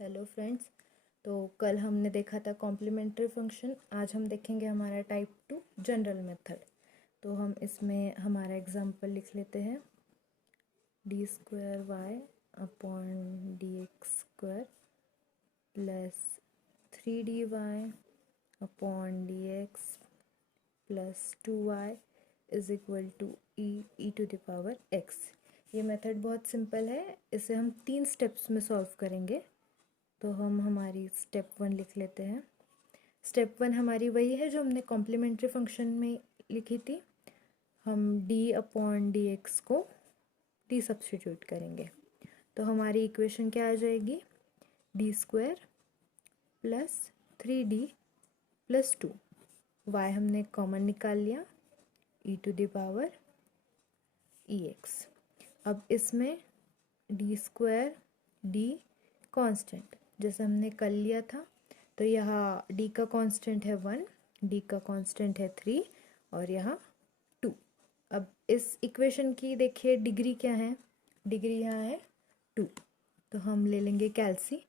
Hello friends. तो कल हमने देखा था कॉम्प्लीमेंट्री फंक्शन, आज हम देखेंगे हमारा टाइप 2 जनरल मेथड। तो हम इसमें हमारा एग्जांपल लिख लेते हैं। D square y upon d x square plus 3dy upon d x plus 2y is equal to e to the power x. ये मेथड बहुत सिंपल है, इसे हम 3 स्टेप्स में सॉल्व करेंगे। तो हम हमारी स्टेप 1 लिख लेते हैं। स्टेप 1 हमारी वही है जो हमने कॉम्प्लीमेंट्री फंक्शन में लिखी थी। हम d अपॉन डी एक्स को डी सब्स्टिट्यूट करेंगे, तो हमारी इक्वेशन क्या आ जाएगी? D square plus 3d plus 2, y हमने कॉमन निकाल लिया, e to the power e x. अब इसमें डी स्क्वायर डी कांस्टेंट जैसे हमने कल लिया था, तो यहाँ d का कांस्टेंट है 1, d का कांस्टेंट है 3 और यहाँ 2। अब इस इक्वेशन की देखिए डिग्री क्या है, डिग्री यहाँ है 2। तो हम ले लेंगे कैल्सी,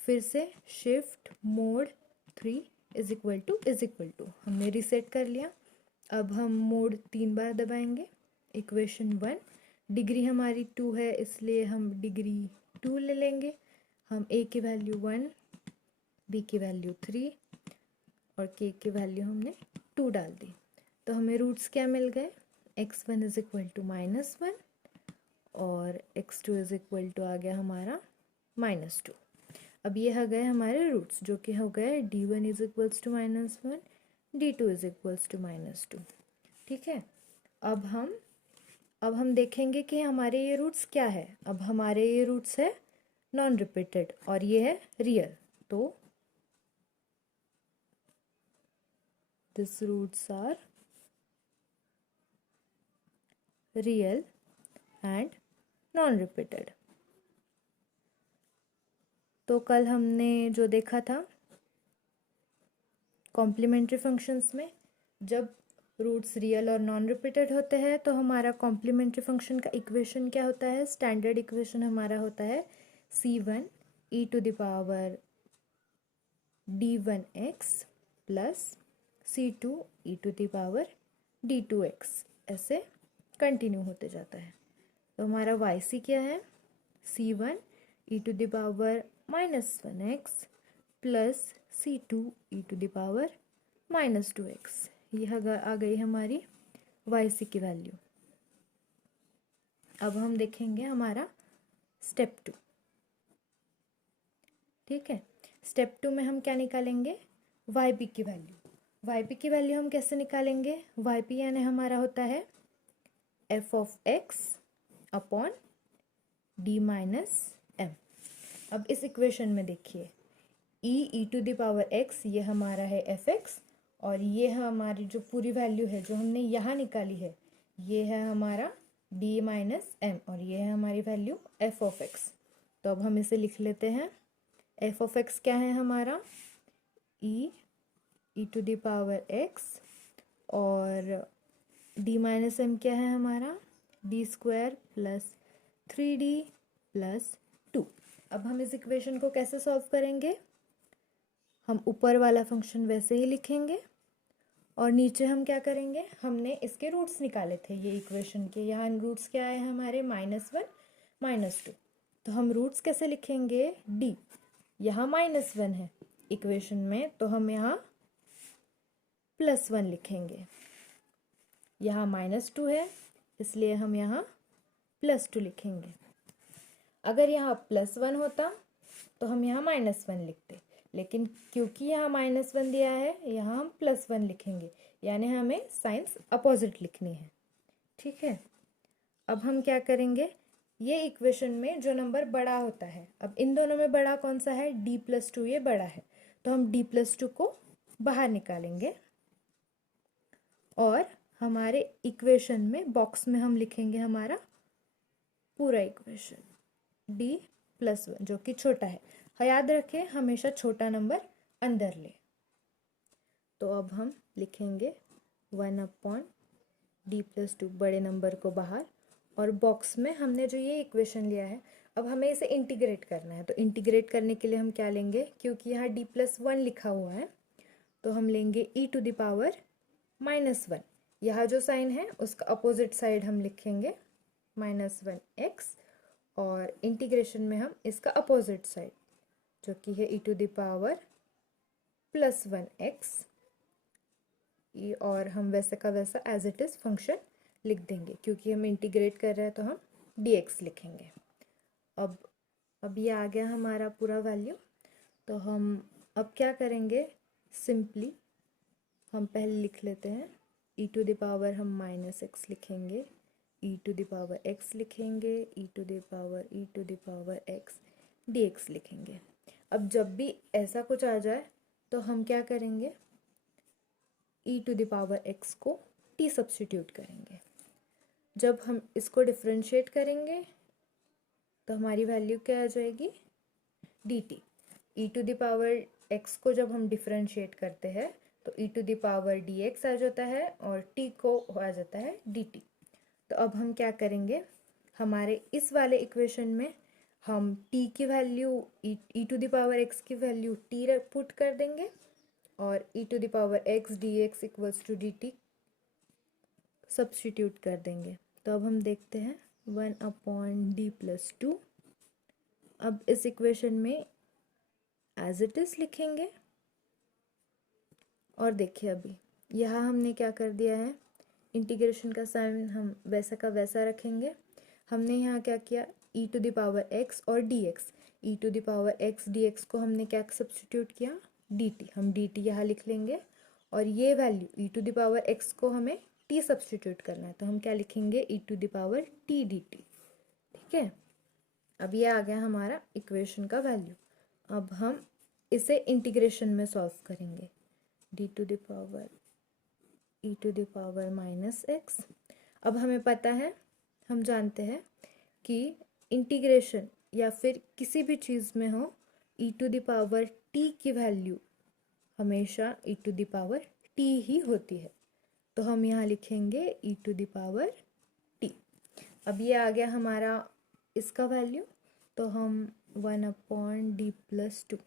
फिर से shift mode 3 is equal to हमने रीसेट कर लिया। अब हम मोड 3 बार दबाएंगे। इक्वेशन 1, डिग्री हमारी 2 है इसलिए हम डिग्री 2 ले लेंगे। हम a की वैल्यू 1, b की वैल्यू 3 और k की वैल्यू हमने 2 डाल दी। तो हमें रूट्स क्या मिल गए? x1 इज इक्वल टू -1 और x2 इज इक्वल टू आ गया हमारा -2। अब ये आ गए हमारे रूट्स जो कि हो गए d1 is equals to -1, d2 is equals to -2। ठीक है। अब हम देखेंगे कि हमारे ये रूट्स क्या है। अब हमारे ये रूट्स है नॉन रिपीटेड और ये है रियल, तो this roots are real and non repeated. तो कल हमने जो देखा था कॉम्प्लीमेंट्री फंक्शंस में, जब रूट्स रियल और नॉन रिपीटेड होते हैं तो हमारा कॉम्प्लीमेंट्री फंक्शन का इक्वेशन क्या होता है? स्टैंडर्ड इक्वेशन हमारा होता है c1 e to the power d1x plus c2 e to the power d2x, ऐसे कंटिन्यू होते जाता है। तो हमारा yc क्या है? c1 e to the power -1x plus c2 e to the power -2x। यह आ गई हमारी yc की वैल्यू। अब हम देखेंगे हमारा स्टेप 2। ठीक है। स्टेप 2 में हम क्या निकालेंगे? yp की वैल्यू। yp की वैल्यू हम कैसे निकालेंगे? yp यानी हमारा होता है f of x upon d minus m। अब इस इक्वेशन में देखिए e to the power x ये हमारा है fx और ये है हमारी जो पूरी वैल्यू है जो हमने यहाँ निकाली है, ये है हमारा d माइनस m और ये है हमारी वैल्यू f ऑफ x। तो अब हम इसे लिख लेते हैं। f ऑफ x क्या है हमारा? e to the power x और d माइनस m क्या है हमारा? d square plus 3d plus 2। अब हम इस इक्वेशन को कैसे सॉल्व करेंगे? हम ऊपर वाला फंक्शन वैसे ही लिखेंगे और नीचे हम क्या करेंगे? हमने इसके रूट्स निकाले थे ये इक्वेशन के, यहाँ रूट्स क्या आए हमारे? -1 -2। तो हम रूट्स कैसे लिखेंगे? d, यहाँ -1 है इक्वेशन में तो हम यहाँ +1 लिखेंगे। यहाँ -2 है इसलिए हम यहाँ +2 लिखेंगे। अगर यहाँ +1 होता तो हम यहाँ -1 लिखते, लेकिन क्योंकि यहाँ -1 दिया है यहाँ हम +1 लिखेंगे, यानी हमें साइंस अपोजिट लिखनी है। ठीक है। अब हम क्या करेंगे? ये इक्वेशन में जो नंबर बड़ा होता है, अब इन दोनों में बड़ा कौन सा है? d+2 ये बड़ा है, तो हम d+2 को बाहर निकालेंगे और हमारे इक्वेशन में बॉक्स में हम लिखेंगे हमारा पूरा इक्वेशन d+1 जो कि छोटा है। याद रखें हमेशा छोटा नंबर अंदर ले। तो अब हम लिखेंगे 1/d+2 बड़े नंबर को बाहर, और बॉक्स में हमने जो ये इक्वेशन लिया है अब हमें इसे इंटीग्रेट करना है, तो इंटीग्रेट करने के लिए हम क्या लेंगे, क्योंकि यहाँ d+1 लिखा हुआ है तो हम लेंगे e⁻⁻1। यहाँ जो साइन है उसका अपोजिट साइड हम लिखेंगे -1x, और इंटीग्रेशन में हम इसका अपोजिट साइड जो कि है e⁻+1x, और हम वैसे का वैसा एज इट इज़ फंक्शन लिख देंगे, क्योंकि हम इंटीग्रेट कर रहे हैं तो हम dx लिखेंगे। अब ये आ गया हमारा पूरा वैल्यू। तो हम अब क्या करेंगे, सिंपली हम पहले लिख लेते हैं e⁻, हम -x लिखेंगे, e⁻x लिखेंगे, e⁻x dx लिखेंगे। अब जब भी ऐसा कुछ आ जाए तो हम क्या करेंगे, e⁻x को t सब्स्टिट्यूट करेंगे। जब हम इसको डिफ्रेंशिएट करेंगे तो हमारी वैल्यू क्या आ जाएगी, dt। e⁻x को जब हम डिफ्रेंशिएट करते हैं तो e⁻dx आ जाता है और t को आ जाता है dt। तो अब हम क्या करेंगे, हमारे इस वाले इक्वेशन में हम t की वैल्यू e⁻x की वैल्यू t पुट कर देंगे और e⁻x dx equals to dt substitute कर देंगे। तो अब हम देखते हैं 1/d+2। अब इस इक्वेशन में एज इट इज़ लिखेंगे, और देखिए अभी यहाँ हमने क्या कर दिया है, इंटीग्रेशन का साइन हम वैसा का वैसा रखेंगे। हमने यहाँ क्या किया, e⁻x और dx, e⁻x dx को हमने क्या सब्स्टिट्यूट किया, dt। हम dt यहाँ लिख लेंगे, और ये वैल्यू e⁻x को हमें t सब्स्टिट्यूट करना है तो हम क्या लिखेंगे, e⁻t dt। ठीक है, अब ये आ गया हमारा इक्वेशन का वैल्यू। अब हम इसे इंटीग्रेशन में सॉल्व करेंगे, d⁻e⁻−x। अब हमें पता है, हम जानते हैं कि इंटीग्रेशन या फिर किसी भी चीज़ में हो e⁻t की वैल्यू हमेशा e⁻t ही होती है। तो हम यहाँ लिखेंगे e⁻t। अब ये आ गया हमारा इसका वैल्यू, तो हम 1/d+2,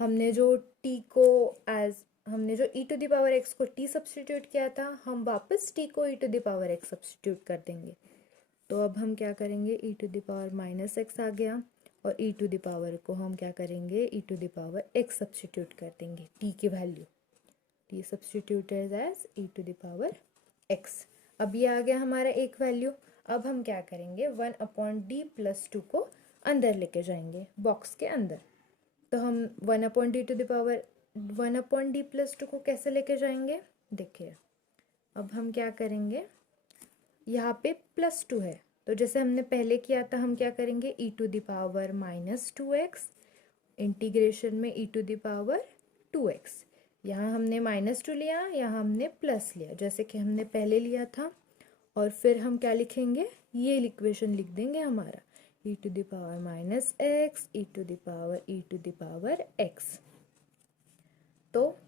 हमने जो e⁻x को t सब्स्टिट्यूट किया था, हम वापस t को e⁻x सब्स्टिट्यूट कर देंगे। तो अब हम क्या करेंगे, e⁻−x आ गया, और e⁻ को हम क्या करेंगे, e⁻x सब्स्टिट्यूट कर देंगे, t की value t substituted as e⁻x। अब ये आ गया हमारा एक वैल्यू। अब हम क्या करेंगे, 1/d+2 को अंदर लेके जाएंगे बॉक्स के अंदर। तो हम 1/d+2 को कैसे लेके जाएंगे, देखिए अब हम क्या करेंगे, यहाँ पे +2 है तो जैसे हमने पहले किया था हम क्या करेंगे, e⁻−2x इंटीग्रेशन में e⁻2x। यहाँ हमने -2 लिया, यहाँ हमने प्लस लिया जैसे कि हमने पहले लिया था, और फिर हम क्या लिखेंगे, ये इक्वेशन लिख देंगे हमारा e⁻−x e⁻x। तो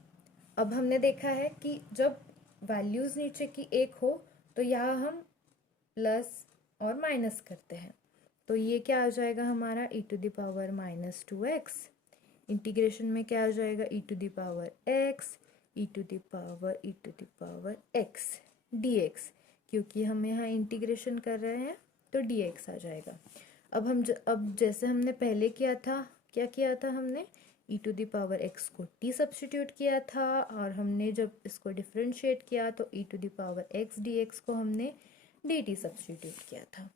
अब हमने देखा है कि जब वैल्यूज़ नीचे की एक हो तो यहाँ हम प्लस और माइनस करते हैं। तो ये क्या आ जाएगा हमारा e⁻−2x, इंटीग्रेशन में क्या आ जाएगा e⁻x e⁻x dx, क्योंकि हम यहाँ इंटीग्रेशन कर रहे हैं तो dx आ जाएगा। अब जैसे हमने पहले किया था, क्या किया था हमने, e⁻x को t सब्स्टिट्यूट किया था, और हमने जब इसको डिफ्रेंशिएट किया तो e⁻x dx को हमने dt सब्स्टिट्यूट किया था।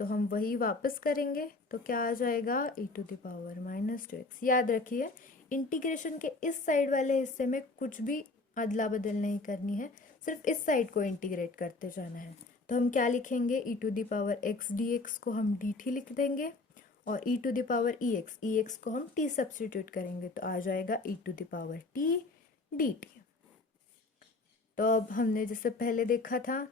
तो हम वही वापस करेंगे तो क्या आ जाएगा e⁻−2x। याद रखिए इंटीग्रेशन के इस साइड वाले हिस्से में कुछ भी अदला बदल नहीं करनी है, सिर्फ इस साइड को इंटीग्रेट करते जाना है। तो हम क्या लिखेंगे, e⁻x dx को हम dt लिख देंगे, और e⁻ex को हम t सब्स्टिट्यूट करेंगे तो आ जाएगा e⁻t dt। तो अब हमने जैसे पहले देखा था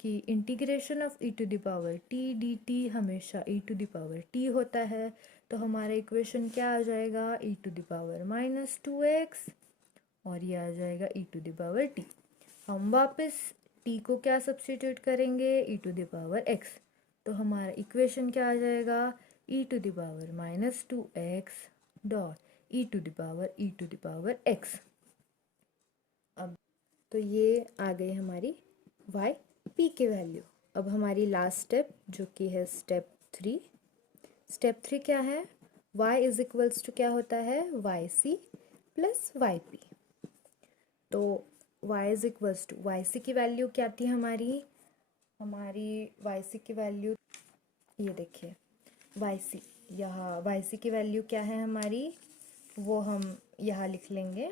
कि इंटीग्रेशन ऑफ e⁻t dt हमेशा e⁻t होता है, तो हमारा इक्वेशन क्या आ जाएगा, e⁻−2x, और ये आ जाएगा e⁻t। हम वापस t को क्या सब्स्टिट्यूट करेंगे, e⁻x, तो हमारा इक्वेशन क्या आ जाएगा e to the power minus 2x dot e to the power x। अब तो ये आ गई हमारी वाई पी की वैल्यू। अब हमारी लास्ट स्टेप जो कि है स्टेप 3। स्टेप 3 क्या है? y इज इक्वल्स टू क्या होता है? Y c plus y p. तो y is equals to y c की वैल्यू क्या थी हमारी वाई सी की वैल्यू, ये देखिए वाई सी, यहाँ वाई सी की वैल्यू क्या है हमारी, वो हम यहाँ लिख लेंगे।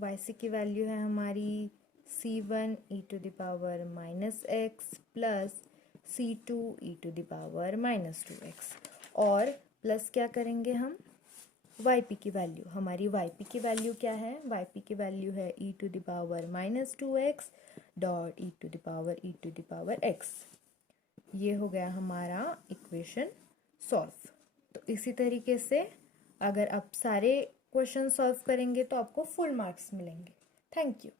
वाई सी की वैल्यू है हमारी c1 e to the power minus x plus c2 e to the power minus 2x, और प्लस क्या करेंगे हम वाई पी की वैल्यू। हमारी वाई पी की वैल्यू क्या है? वाई पी की वैल्यू है e to the power minus 2x dot e to the power x। ये हो गया हमारा इक्वेशन सॉल्व। तो इसी तरीके से अगर आप सारे क्वेश्चन सॉल्व करेंगे तो आपको फुल मार्क्स मिलेंगे। Thank you.